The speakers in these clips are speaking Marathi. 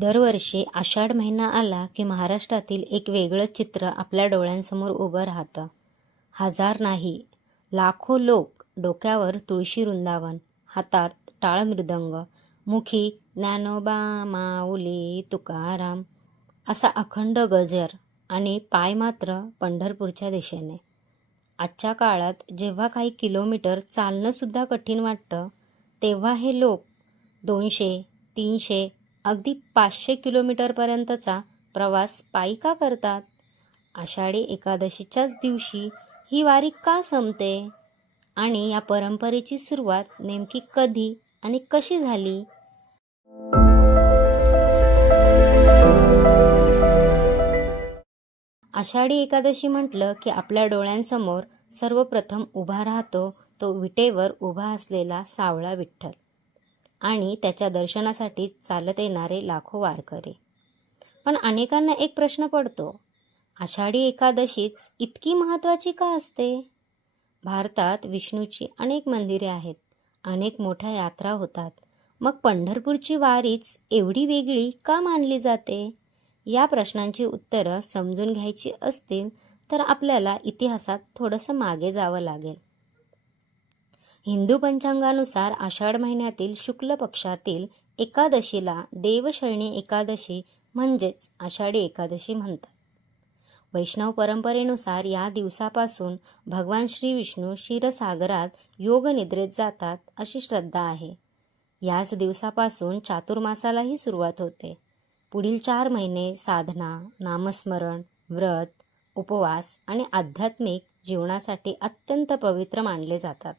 दरवर्षी आषाढ महिना आला की महाराष्ट्रातील एक वेगळंच चित्र आपल्या डोळ्यांसमोर उभं राहतं. हजार नाही, लाखो लोक, डोक्यावर तुळशी वृंदावन, हातात टाळ मृदंग, मुखी ज्ञानोबा माऊली तुकाराम असा अखंड गजर आणि पाय मात्र पंढरपूरच्या दिशेने. आजच्या काळात जेव्हा काही किलोमीटर चालणंसुद्धा कठीण वाटतं, तेव्हा हे लोक 200, 300, अगदी 500 किलोमीटरपर्यंतचा प्रवास पायी का करतात? आषाढी एकादशीच्याच दिवशी ही वारी का संपते? आणि या परंपरेची सुरुवात नेमकी कधी आणि कशी झाली? आषाढी एकादशी म्हटलं की आपल्या डोळ्यांसमोर सर्वप्रथम उभा राहतो तो विटेवर उभा असलेला सावळा विठ्ठल आणि त्याच्या दर्शनासाठी चालत येणारे लाखो वारकरी. पण अनेकांना एक प्रश्न पडतो, आषाढी एकादशीच इतकी महत्त्वाची का असते? भारतात विष्णूची अनेक मंदिरे आहेत, अनेक मोठ्या यात्रा होतात. मग पंढरपूरची वारीच एवढी वेगळी का मानली जाते? या प्रश्नांची उत्तरं समजून घ्यायची असतील तर आपल्याला इतिहासात थोडंसं मागे जावं लागेल. हिंदू पंचांगानुसार आषाढ महिन्यातील शुक्ल पक्षातील एकादशीला देवशयनी एकादशी म्हणजेच आषाढी एकादशी म्हणतात. वैष्णव परंपरेनुसार या दिवसापासून भगवान श्री विष्णू क्षीरसागरात योगनिद्रेत जातात अशी श्रद्धा आहे. याच दिवसापासून चातुर्मासालाही सुरुवात होते. पुढील 4 महिने साधना, नामस्मरण, व्रत, उपवास आणि आध्यात्मिक जीवनासाठी अत्यंत पवित्र मानले जातात.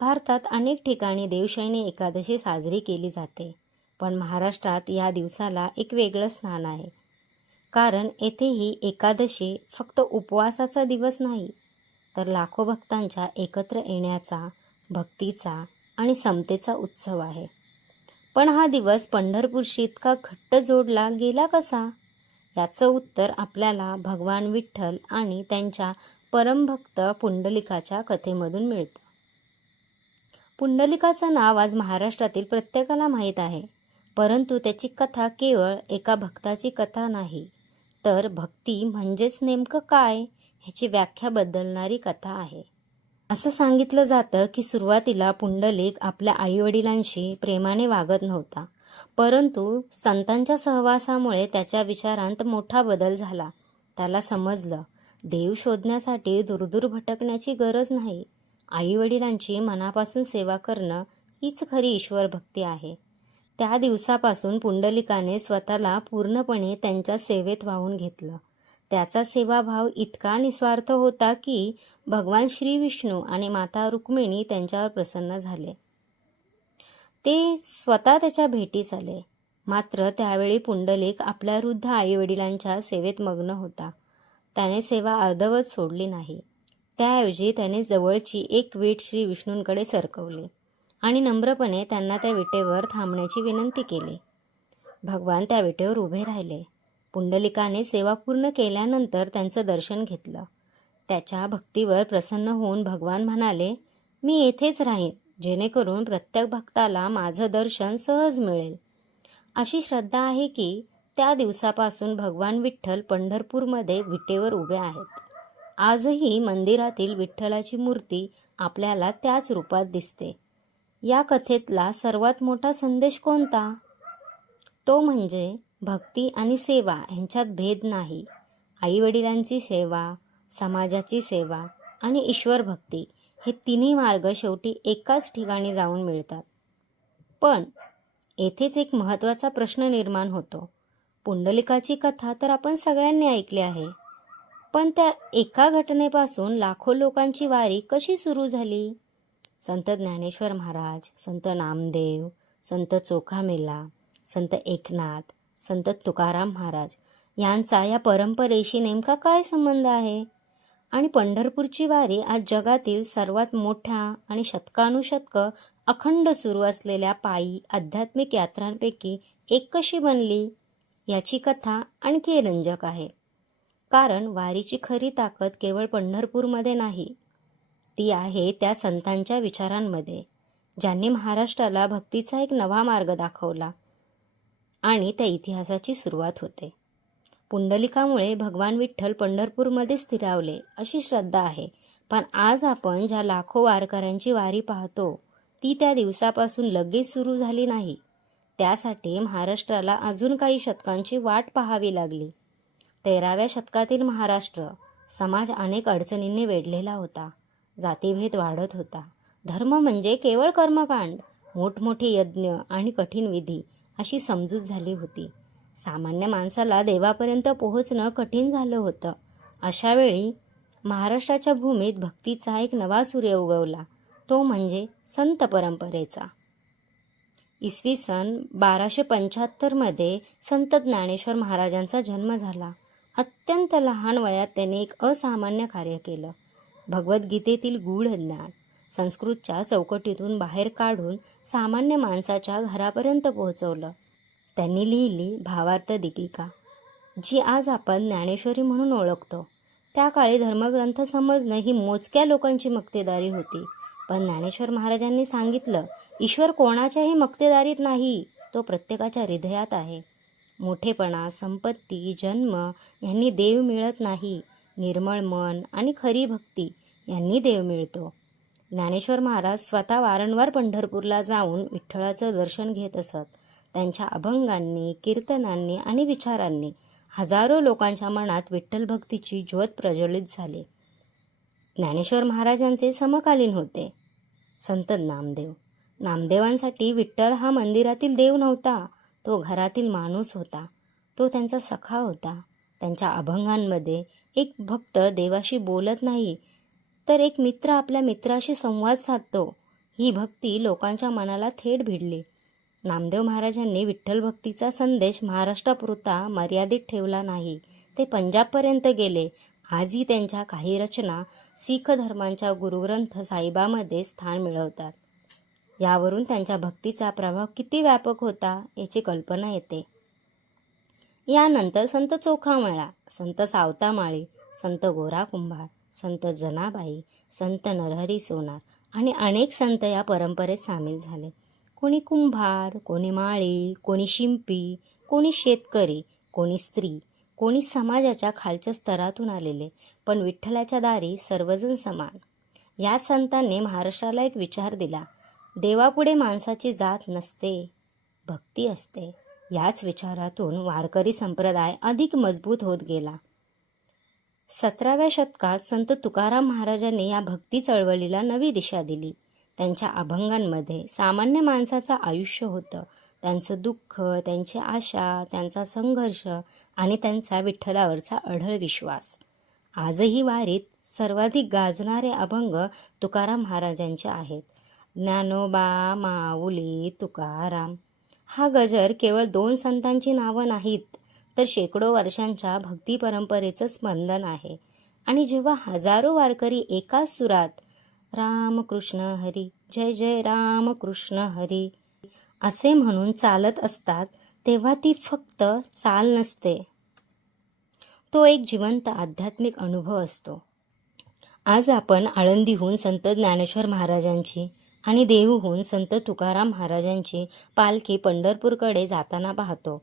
भारतात अनेक ठिकाणी देवशयनी एकादशी साजरी केली जाते, पण महाराष्ट्रात या दिवसाला एक वेगळं स्थान आहे. कारण येथे ही एकादशी फक्त उपवासाचा दिवस नाही, तर लाखो भक्तांच्या एकत्र येण्याचा, भक्तीचा आणि समतेचा उत्सव आहे. पण हा दिवस पंढरपूरशी इतका घट्ट जोडला गेला कसा? याचं उत्तर आपल्याला भगवान विठ्ठल आणि त्यांच्या परमभक्त पुंडलिकाच्या कथेमधून मिळतं. पुंडलिकाचं नाव आज महाराष्ट्रातील प्रत्येकाला माहीत आहे, परंतु त्याची कथा केवळ एका भक्ताची कथा नाही, तर भक्ती म्हणजेच नेमकं काय ह्याची व्याख्या बदलणारी कथा आहे. असं सांगितलं जातं की सुरुवातीला पुंडलिक आपल्या आईवडिलांशी प्रेमाने वागत नव्हता, परंतु संतांच्या सहवासामुळे त्याच्या विचारांत मोठा बदल झाला. त्याला समजलं, देव शोधण्यासाठी दूरदूर भटकण्याची गरज नाही. आईवडिलांची मनापासून सेवा करणं हीच खरी ईश्वर भक्ती आहे. त्या दिवसापासून पुंडलिकाने स्वतःला पूर्णपणे त्यांच्या सेवेत वाहून घेतलं. त्याचा सेवाभाव इतका निस्वार्थ होता की भगवान श्री विष्णू आणि माता रुक्मिणी त्यांच्यावर प्रसन्न झाले. ते स्वतः त्याच्या भेटीस आले. मात्र त्यावेळी पुंडलिक आपल्या वृद्ध आईवडिलांच्या सेवेत मग्न होता. त्याने सेवा अर्धवट सोडली नाही. त्याऐवजी त्याने जवळची एक वीट श्री विष्णूंकडे सरकवली आणि नम्रपणे त्यांना त्या विटेवर थांबण्याची विनंती केली. भगवान त्या विटेवर उभे राहिले. पुंडलिकाने सेवा पूर्ण केल्यानंतर त्यांचं दर्शन घेतलं. त्याच्या भक्तीवर प्रसन्न होऊन भगवान म्हणाले, मी येथेच राहीन, जेणेकरून प्रत्येक भक्ताला माझं दर्शन सहज मिळेल. अशी श्रद्धा आहे की त्या दिवसापासून भगवान विठ्ठल पंढरपूरमध्ये विटेवर उभे आहेत. आजही मंदिरातील विठ्ठलाची मूर्ती आपल्याला त्याच रूपात दिसते. या कथेतला सर्वात मोठा संदेश कोणता? तो म्हणजे भक्ती आणि सेवा ह्यांच्यात भेद नाही. आईवडिलांची सेवा, समाजाची सेवा आणि ईश्वर भक्ती हे तिन्ही मार्ग शेवटी एकाच ठिकाणी जाऊन मिळतात. पण येथेच एक महत्त्वाचा प्रश्न निर्माण होतो. पुंडलिकाची कथा तर आपण सगळ्यांनी ऐकली आहे, पण त्या एका घटनेपासून लाखो लोकांची वारी कशी सुरू झाली? संत ज्ञानेश्वर महाराज, संत नामदेव, संत चोखामेला, संत एकनाथ, संत तुकाराम महाराज यांचा या परंपरेशी नेमका काय संबंध आहे? आणि पंढरपूरची वारी आज जगातील सर्वात मोठ्या आणि शतकानुशतकं अखंड सुरू असलेल्या पायी आध्यात्मिक यात्रांपैकी एक कशी बनली? याची कथा आणखी रंजक आहे. कारण वारीची खरी ताकद केवळ पंढरपूरमध्ये नाही, ती आहे त्या संतांच्या विचारांमध्ये, ज्यांनी महाराष्ट्राला भक्तीचा एक नवा मार्ग दाखवला आणि त्या इतिहासाची सुरुवात होते. पुंडलिकामुळे भगवान विठ्ठल पंढरपूरमध्ये स्थिरावले अशी श्रद्धा आहे. पण आज आपण ज्या लाखो वारकऱ्यांची वारी पाहतो ती त्या दिवसापासून लगेच सुरू झाली नाही. त्यासाठी महाराष्ट्राला अजून काही शतकांची वाट पाहावी लागली. 13व्या शतकातील महाराष्ट्र समाज अनेक अडचणींनी वेढलेला होता. जातीभेद वाढत होता. धर्म म्हणजे केवळ कर्मकांड, मोठमोठे यज्ञ आणि कठीण विधी अशी समजूत झाली होती. सामान्य माणसाला देवापर्यंत पोहोचणं कठीण झालं होतं. अशा वेळी महाराष्ट्राच्या भूमीत भक्तीचा एक नवा सूर्य उगवला, तो म्हणजे संत परंपरेचा. इसवी सन 1275 संत ज्ञानेश्वर महाराजांचा जन्म झाला. अत्यंत लहान वयात त्यांनी एक असामान्य कार्य केलं. भगवद्गीतेतील गूढ ज्ञान संस्कृतच्या चौकटीतून बाहेर काढून सामान्य माणसाच्या घरापर्यंत पोहोचवलं. त्यांनी लिहिली भावार्थ दीपिका, जी आज आपण ज्ञानेश्वरी म्हणून ओळखतो. त्या काळी धर्मग्रंथ समजणं ही मोजक्या लोकांची मक्तेदारी होती. पण ज्ञानेश्वर महाराजांनी सांगितलं, ईश्वर कोणाच्याही मक्तेदारीत नाही, तो प्रत्येकाच्या हृदयात आहे. मोठेपणा, संपत्ती, जन्म यांनी देव मिळत नाही. निर्मळ मन आणि खरी भक्ती यांनी देव मिळतो. ज्ञानेश्वर महाराज स्वतः वारंवार पंढरपूरला जाऊन विठ्ठलाचं दर्शन घेत असत. त्यांच्या अभंगांनी, कीर्तनांनी आणि विचारांनी हजारो लोकांच्या मनात विठ्ठल भक्तीची ज्योत प्रज्वलित झाली. ज्ञानेश्वर महाराजांचे समकालीन होते संत नामदेव. नामदेवांसाठी विठ्ठल हा मंदिरातील देव नव्हता, तो घरातील माणूस होता. तो त्यांचा सखा होता. त्यांच्या अभंगांमध्ये एक भक्त देवाशी बोलत नाही, तर एक मित्र आपल्या मित्राशी संवाद साधतो. ही भक्ती लोकांच्या मनाला थेट भिडली. नामदेव महाराजांनी विठ्ठल भक्तीचा संदेश महाराष्ट्रापुरता मर्यादित ठेवला नाही, ते पंजाबपर्यंत गेले. आजही त्यांच्या काही रचना शीख धर्मांच्या गुरुग्रंथ साहिबामध्ये स्थान मिळवतात. यावरून त्यांच्या भक्तीचा प्रभाव किती व्यापक होता याची कल्पना येते. यानंतर संत चोखामेळा, संत सावतामाळी, संत गोरा कुंभार, संत जनाबाई, संत नरहरी सोनार आणि अनेक संत या परंपरेत सामील झाले. कोणी कुंभार, कोणी माळी, कोणी शिंपी, कोणी शेतकरी, कोणी स्त्री, कोणी समाजाच्या खालच्या स्तरातून आलेले, पण विठ्ठलाच्या दारी सर्वजण समान. या संतांनी महाराष्ट्राला एक विचार दिला, देवापुढे माणसाची जात नसते, भक्ती असते. याच विचारातून वारकरी संप्रदाय अधिक मजबूत होत गेला. 17व्या शतकात संत तुकाराम महाराजांनी या भक्ती चळवळीला नवी दिशा दिली. त्यांच्या अभंगांमध्ये सामान्य माणसाचं आयुष्य होतं, त्यांचं दुःख, त्यांची आशा, त्यांचा संघर्ष आणि त्यांचा विठ्ठलावरचा अढळ विश्वास. आजही वारीत सर्वाधिक गाजणारे अभंग तुकाराम महाराजांचे आहेत. ज्ञानोबा माऊली तुकाराम हा गजर केवळ 2 संतांची नावं नाहीत, तर शेकडो वर्षांच्या भक्ती परंपरेचं स्पंदन आहे. आणि जेव्हा हजारो वारकरी एकाच सुरात रामकृष्ण हरी, जय जय रामकृष्ण हरी असे म्हणून चालत असतात, तेव्हा ती फक्त चाल नसते, तो एक जिवंत आध्यात्मिक अनुभव असतो. आज आपण आळंदीहून संत ज्ञानेश्वर महाराजांची आणि देहूहून संत तुकाराम महाराजांची पालखी पंढरपूरकडे जाताना पाहतो.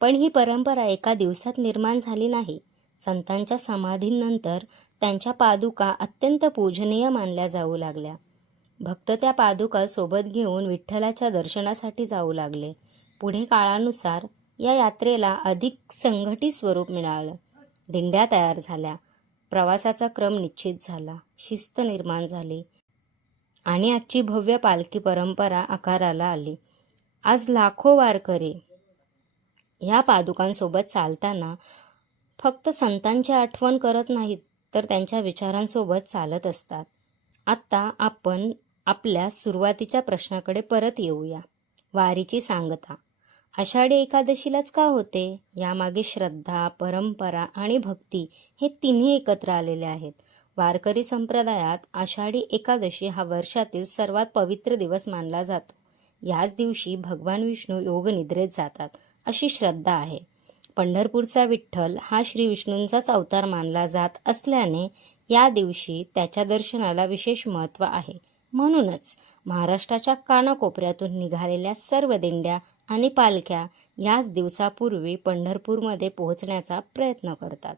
पण ही परंपरा एका दिवसात निर्माण झाली नाही. संतांच्या समाधींनंतर त्यांच्या पादुका अत्यंत पूजनीय मानल्या जाऊ लागल्या. भक्त त्या पादुका सोबत घेऊन विठ्ठलाच्या दर्शनासाठी जाऊ लागले. पुढे काळानुसार या यात्रेला अधिक संघटित स्वरूप मिळालं. दिंड्या तयार झाल्या, प्रवासाचा क्रम निश्चित झाला, शिस्त निर्माण झाली आणि आजची भव्य पालखी परंपरा आकाराला आली. आज लाखो वारकरी ह्या पादुकांसोबत चालताना फक्त संतांची आठवण करत नाहीत, तर त्यांच्या विचारांसोबत चालत असतात. आत्ता आपण आपल्या सुरुवातीच्या प्रश्नाकडे परत येऊया. वारीची सांगता आषाढी एकादशीलाच का होते? यामागे श्रद्धा, परंपरा आणि भक्ती हे तिन्ही एकत्र आलेले आहेत. वारकरी संप्रदायात आषाढी एकादशी हा वर्षातील सर्वात पवित्र दिवस मानला जातो. याच दिवशी भगवान विष्णू योगनिद्रेत जातात अशी श्रद्धा आहे. पंढरपूरचा विठ्ठल हा श्री विष्णूंचाच अवतार मानला जात असल्याने या दिवशी त्याच्या दर्शनाला विशेष महत्त्व आहे. म्हणूनच महाराष्ट्राच्या कानाकोपऱ्यातून निघालेल्या सर्व दिंड्या आणि पालख्या याच दिवसापूर्वी पंढरपूरमध्ये पोहोचण्याचा प्रयत्न करतात.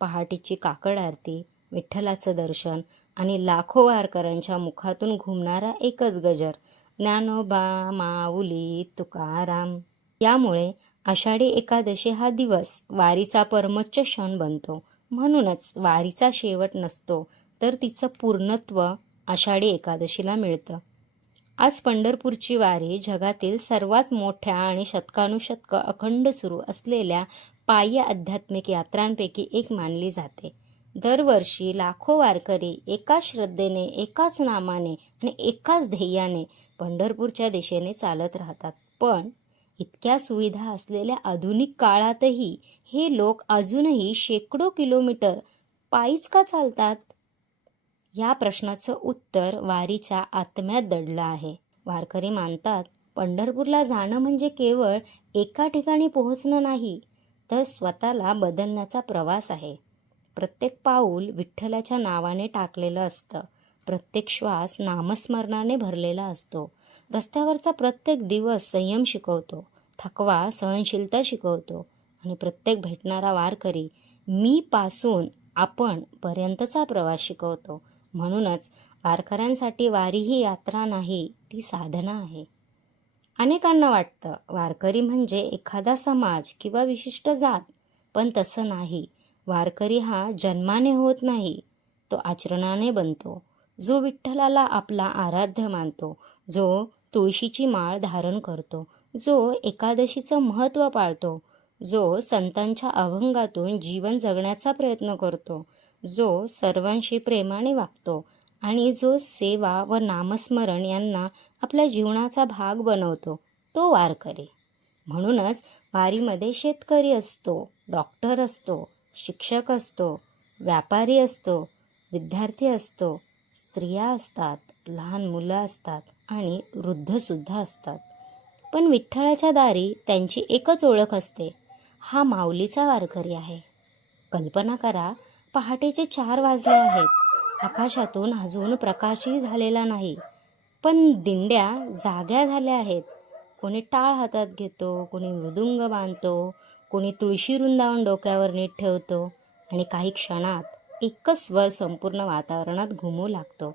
पहाटेची काकड आरती, विठ्ठलाचं दर्शन आणि लाखो वारकऱ्यांच्या मुखातून घुमणारा एकच गजर, ज्ञानोबा माऊली तुकाराम. यामुळे आषाढी एकादशी हा दिवस वारीचा परमोच्च क्षण बनतो. म्हणूनच वारीचा शेवट नसतो, तर तिचं पूर्णत्व आषाढी एकादशीला मिळतं. आज पंढरपूरची वारी जगातील सर्वात मोठ्या आणि शतकानुशतकं अखंड सुरू असलेल्या पायी आध्यात्मिक यात्रांपैकी एक मानली जाते. दरवर्षी लाखो वारकरी एकाच श्रद्धेने, एकाच नामाने आणि एकाच ध्येयाने पंढरपूरच्या दिशेने चालत राहतात. पण इतक्या सुविधा असलेल्या आधुनिक काळातही हे लोक अजूनही शेकडो किलोमीटर पायीच का चालतात? या प्रश्नाचं उत्तर वारीच्या आत्म्यात दडलं आहे. वारकरी मानतात, पंढरपूरला जाणं म्हणजे केवळ एका ठिकाणी पोहोचणं नाही, तर स्वतःला बदलण्याचा प्रवास आहे. प्रत्येक पाऊल विठ्ठलाच्या नावाने टाकलेलं असतं. प्रत्येक श्वास नामस्मरणाने भरलेला असतो. रस्त्यावरचा प्रत्येक दिवस संयम शिकवतो, थकवा सहनशीलता शिकवतो आणि प्रत्येक भेटणारा वारकरी मी पासून आपण पर्यंतचा प्रवास शिकवतो. म्हणूनच वारकऱ्यांसाठी वारी ही यात्रा नाही, ती साधना आहे. अनेकांना वाटतं वारकरी म्हणजे एखादा समाज किंवा विशिष्ट जात, पण तसं नाही. वारकरी हा जन्माने होत नाही, तो आचरणाने बनतो. जो विठ्ठलाला आपला आराध्य मानतो, जो तुळशीची माळ धारण करतो, जो एकादशीचं महत्त्व पाळतो, जो संतांच्या अभंगातून जीवन जगण्याचा प्रयत्न करतो, जो सर्वांशी प्रेमाने वागतो आणि जो सेवा व नामस्मरण यांना आपल्या जीवनाचा भाग बनवतो, तो वारकरी. म्हणूनच वारीमध्ये शेतकरी असतो, डॉक्टर असतो, शिक्षक असतो, व्यापारी असतो, विद्यार्थी असतो, स्त्रिया असतात, लहान मुलं असतात आणि वृद्धसुद्धा असतात. पण विठ्ठलाच्या दारी त्यांची एकच ओळख असते, हा माऊलीचा वारकरी आहे. कल्पना करा, पहाटेचे 4 वाजले आहेत. आकाशातून अजून प्रकाशही झालेला नाही, पण दिंड्या जाग्या झाल्या आहेत. कोणी टाळ हातात घेतो, कोणी मृदुंग बांधतो, कोणी तुळशी वृंदावन डोक्यावर नीट ठेवतो आणि काही क्षणात एकच स्वर संपूर्ण वातावरणात घुमू लागतो.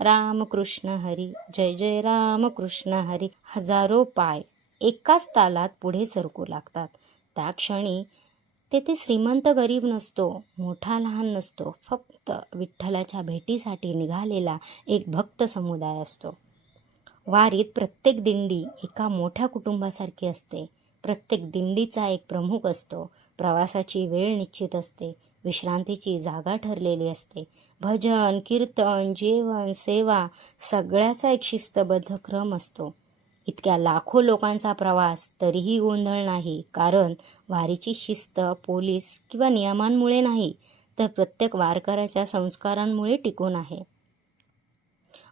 रामकृष्ण हरी, जय जय रामकृष्ण हरी. हजारो पाय एकाच तालात पुढे सरकू लागतात. त्या क्षणी तेथे श्रीमंत गरीब नसतो, मोठा लहान नसतो, फक्त विठ्ठलाच्या भेटीसाठी निघालेला एक भक्त समुदाय असतो. वारीत प्रत्येक दिंडी एका मोठ्या कुटुंबासारखी असते. प्रत्येक दिंडीचा एक प्रमुख असतो. प्रवासाची वेळ निश्चित असते, विश्रांतीची जागा ठरलेली असते. भजन, कीर्तन, जेवण, सेवा सगळ्याचा एक शिस्तबद्ध क्रम असतो. इतक्या लाखो लोकांचा प्रवास तरीही गोंधळ नाही, कारण वारीची शिस्त पोलीस किंवा नियमांमुळे नाही, तर प्रत्येक वारकऱ्याच्या संस्कारांमुळे टिकून आहे.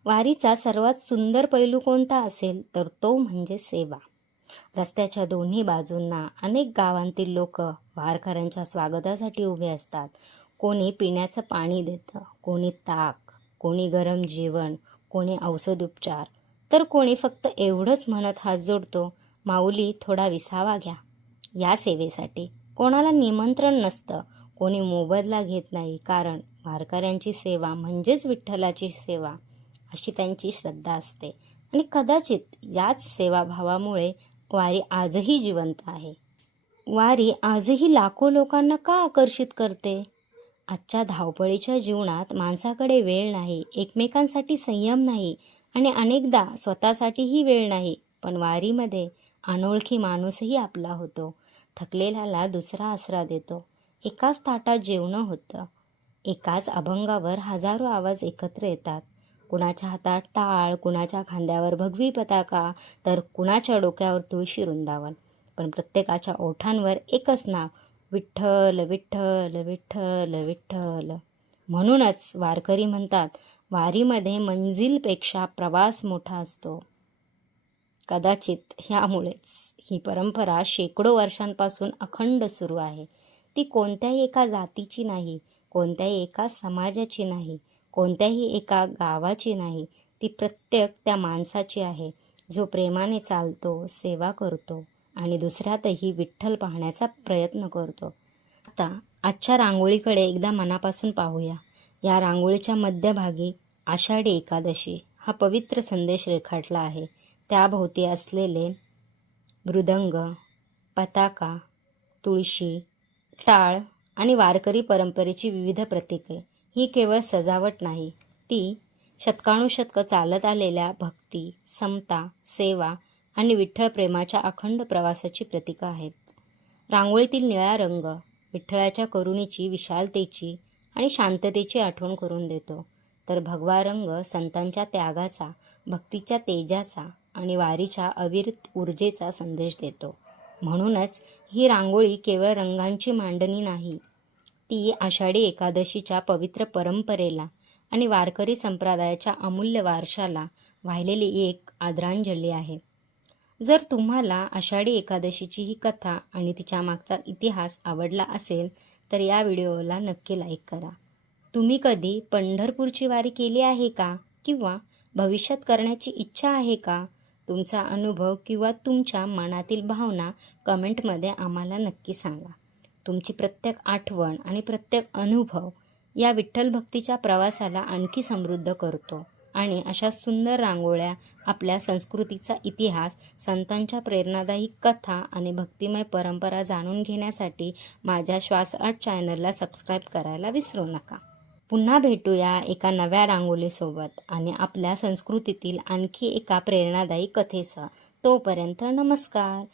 वारीचा सर्वात सुंदर पैलू कोणता असेल तर तो म्हणजे सेवा. रस्त्याच्या दोन्ही बाजूंना अनेक गावांतील लोक वारकऱ्यांच्या स्वागतासाठी उभे असतात. कोणी पिण्याचं पाणी देतं, कोणी ताक, कोणी गरम जेवण, कोणी औषधोपचार, तर कोणी फक्त एवढंच म्हणत हात जोडतो, माऊली थोडा विसावा घ्या. या सेवेसाठी कोणाला निमंत्रण नसतं, कोणी मोबदला घेत नाही, कारण वारकऱ्यांची सेवा म्हणजेच विठ्ठलाची सेवा अशी त्यांची श्रद्धा असते. आणि कदाचित याच सेवाभावामुळे वारी आजही जिवंत आहे. वारी आजही लाखो लोकांना का आकर्षित करते? आजच्या धावपळीच्या जीवनात माणसाकडे वेळ नाही, एकमेकांसाठी संयम नाही आणि अनेकदा स्वतःसाठीही वेळ नाही. पण वारीमध्ये अनोळखी माणूसही आपला होतो. थकलेल्याला दुसरा आसरा देतो. एकाच ताटात जेवणं होतं. एकाच अभंगावर हजारो आवाज एकत्र येतात. कुणाच्या हातात टाळ, कुणाच्या खांद्यावर भगवी पताका, तर कुणाच्या डोक्यावर तुळशी वृंदावन. पण प्रत्येकाच्या ओठांवर एकच नाव, विठ्ठल विठ्ठल विठ्ठल विठ्ठल. म्हणूनच वारकरी म्हणतात, वारीमध्ये मंजिलपेक्षा प्रवास मोठा असतो. कदाचित ह्यामुळेच ही परंपरा शेकडो वर्षांपासून अखंड सुरू आहे. ती कोणत्याही एका जातीची नाही, कोणत्याही एका समाजाची नाही, कोणत्याही एका गावाची नाही. ती प्रत्येक त्या माणसाची आहे, जो प्रेमाने चालतो, सेवा करतो आणि दुसऱ्यातही विठ्ठल पाहण्याचा प्रयत्न करतो. आता आजच्या रांगोळीकडे एकदा मनापासून पाहूया. या रांगोळीच्या मध्यभागी आषाढी एकादशी हा पवित्र संदेश रेखाटला आहे. त्याभोवती असलेले मृदंग, पताका, तुळशी, टाळ आणि वारकरी परंपरेची विविध प्रतीके ही केवळ सजावट नाही, ती शतकानुशतकं चालत आलेल्या भक्ती, समता, सेवा आणि विठ्ठल प्रेमाच्या अखंड प्रवासाची प्रतीकं आहेत. रांगोळीतील निळा रंग विठ्ठलाच्या करुणेची, विशालतेची आणि शांततेची आठवण करून देतो, तर भगवा रंग संतांच्या त्यागाचा, भक्तीच्या तेजाचा आणि वारीच्या अविरत ऊर्जेचा संदेश देतो. म्हणूनच ही रांगोळी केवळ रंगांची मांडणी नाही, ती आषाढी एकादशीच्या पवित्र परंपरेला आणि वारकरी संप्रदायाच्या अमूल्य वारशाला वाहिलेली एक आदरांजली आहे. जर तुम्हाला आषाढी एकादशीची ही कथा आणि तिच्या मागचा इतिहास आवडला असेल तर या व्हिडिओला नक्की लाईक करा. तुम्ही कधी पंढरपूरची वारी केली आहे का? किंवा भविष्यात करण्याची इच्छा आहे का? तुमचा अनुभव किंवा तुमच्या मनातील भावना कमेंटमध्ये आम्हाला नक्की सांगा. तुमची प्रत्येक आठवण आणि प्रत्येक अनुभव या विठ्ठल भक्तीच्या प्रवासाला आणखी समृद्ध करतो आणि अशा सुंदर रांगोळ्या, आपल्या संस्कृतीचा इतिहास, संतांच्या प्रेरणादायी कथा आणि भक्तिमय परंपरा जाणून घेण्यासाठी माझ्या श्वास आर्ट चॅनलला सबस्क्राईब करायला विसरू नका. पुन्हा भेटूया एका नव्या रांगोळीसोबत आणि आपल्या संस्कृतीतील आणखी एका प्रेरणादायी कथेसह. तोपर्यंत नमस्कार.